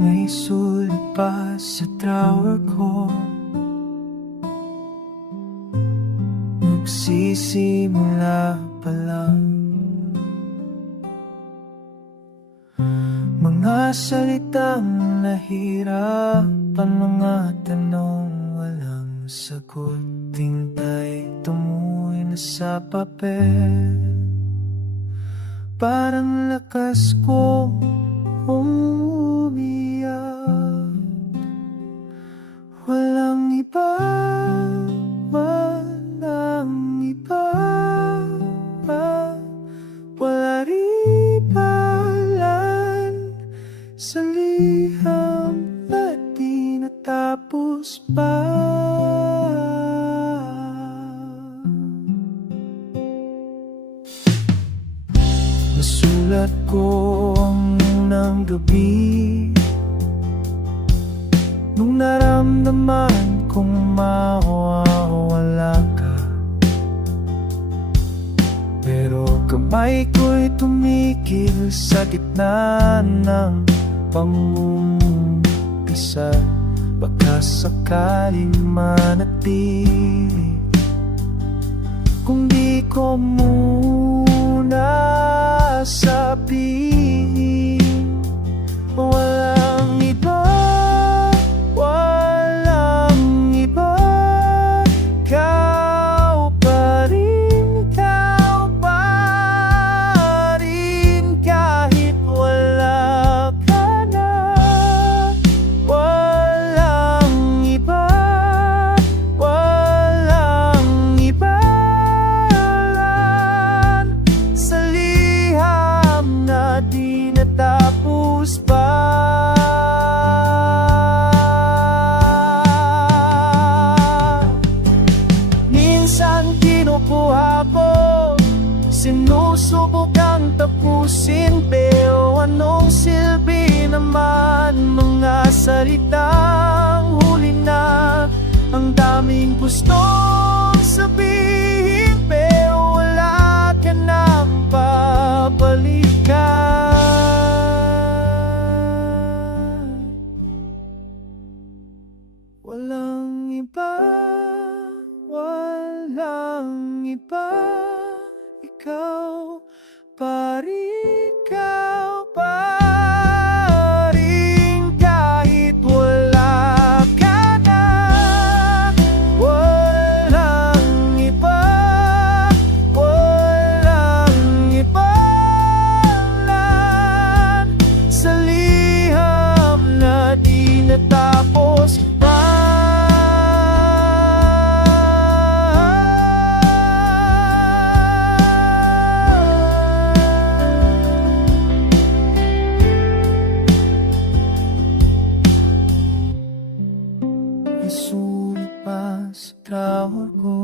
may sulit pa sa drawer ko. Nagsisimula pa lang. Mga salitang nahirapan, mga tanong walang sagot. Tintay tumuloy na sa papel. Parang lakas ko umiyak. Walang iba, walang iba, wala rin palan sa liham na di natapos pa. Nasulat ko ang unang gabi, nung naramdaman kong mawawala ka. Pero kamay ko'y tumigil sa gitna ng pang-umpisa. Baka sakaling manatili kung di ko muna sabihin. Walang iba, walang iba, ikaw pa rin, ikaw pa rin, kahit wala ka na. Walang iba, walang iba sa liham na di natapos pa. Minsan kinukuha ko, sinusubok ang tapusin, pero anong silbi naman mga salitang huli na? Ang daming gustong sabihin, pero wala ka nang babalikan. Walang iba, walang iba, ikaw pa rin, ikaw pa rin, kahit wala ka na. Walang iba, walang iba sa liham na di natapos pa. Nasulit pa sa drawer ko.